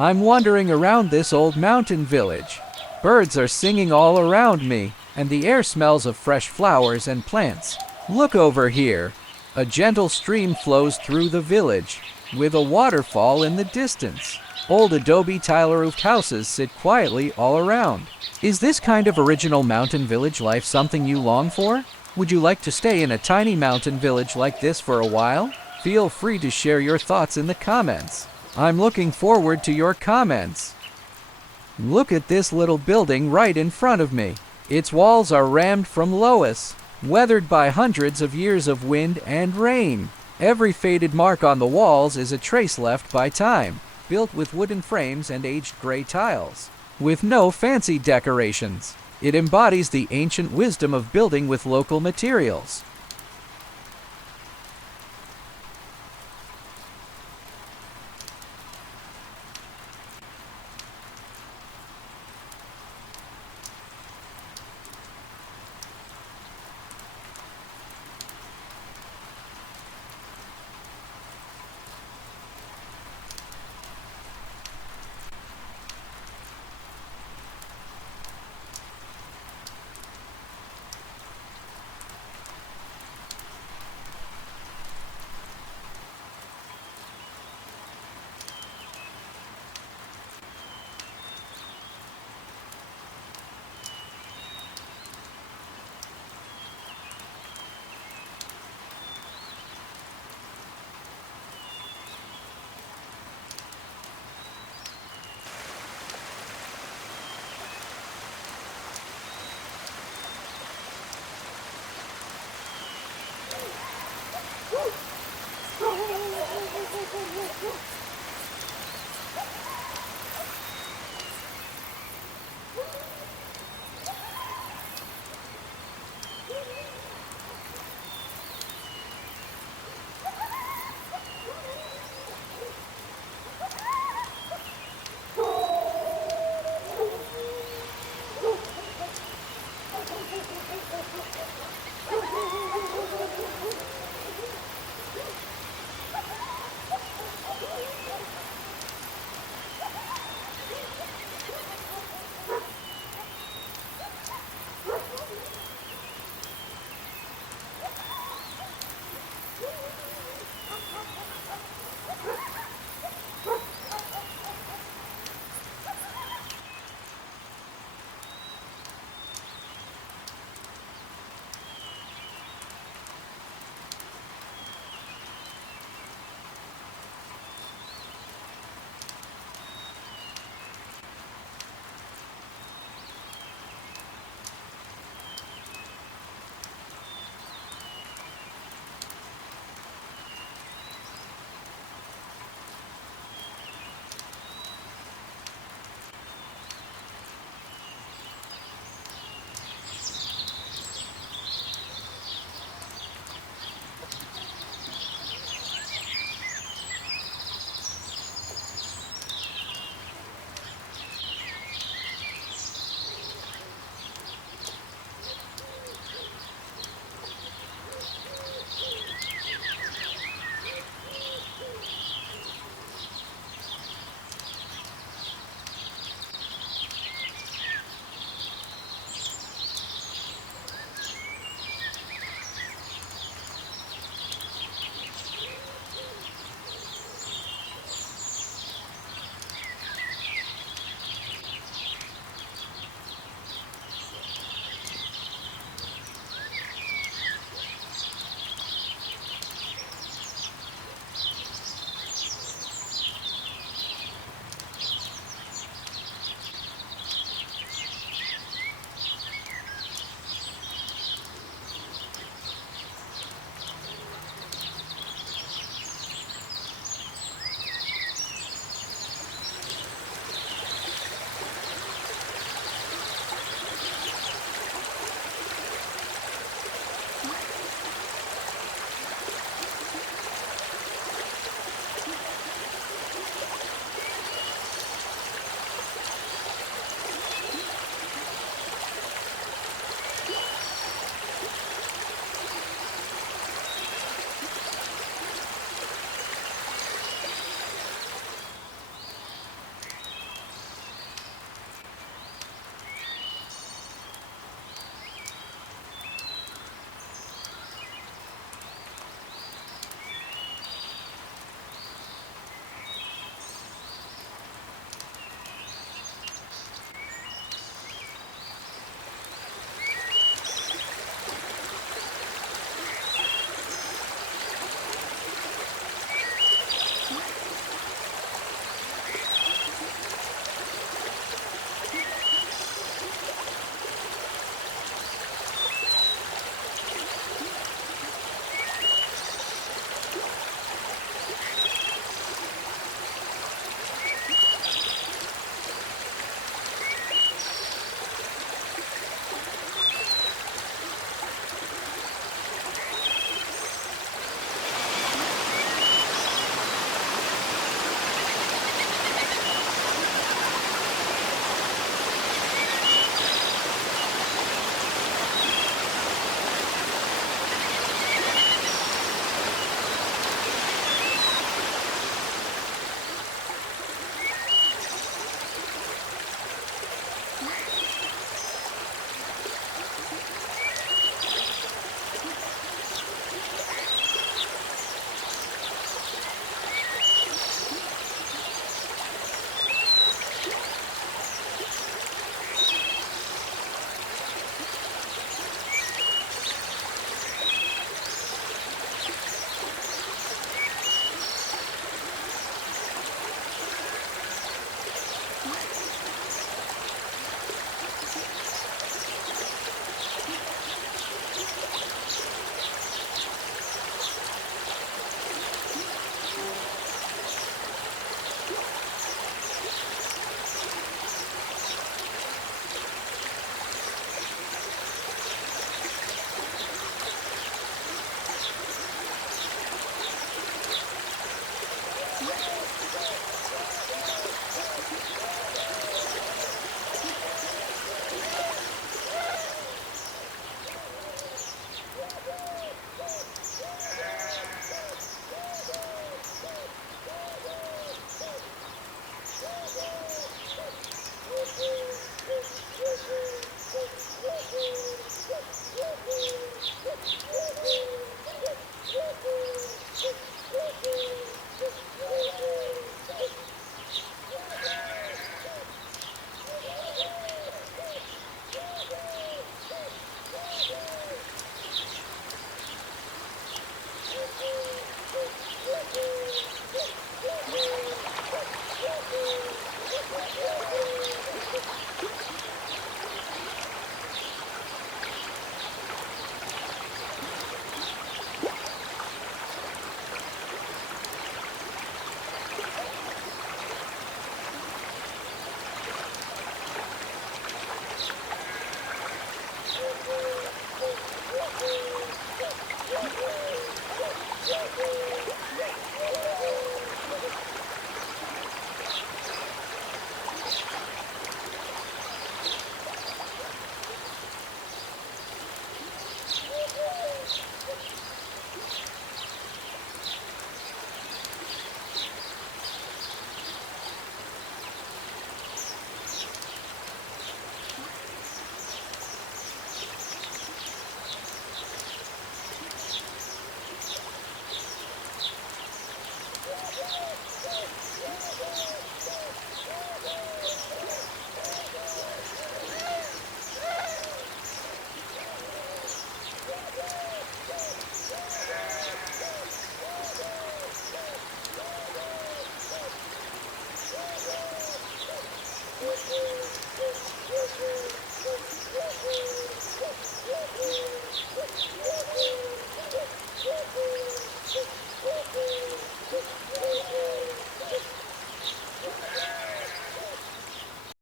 I'm wandering around this old mountain village. Birds are singing all around me, and the air smells of fresh flowers and plants. Look over here. A gentle stream flows through the village, with a waterfall in the distance. Old adobe tile-roofed houses sit quietly all around. Is this kind of original mountain village life something you long for? Would you like to stay in a tiny mountain village like this for a while? Feel free to share your thoughts in the comments. I'm looking forward to your comments. Look at this little building right in front of me. Its walls are rammed from loess, weathered by hundreds of years of wind and rain. Every faded mark on the walls is a trace left by time, built with wooden frames and aged gray tiles, with no fancy decorations. It embodies the ancient wisdom of building with local materials.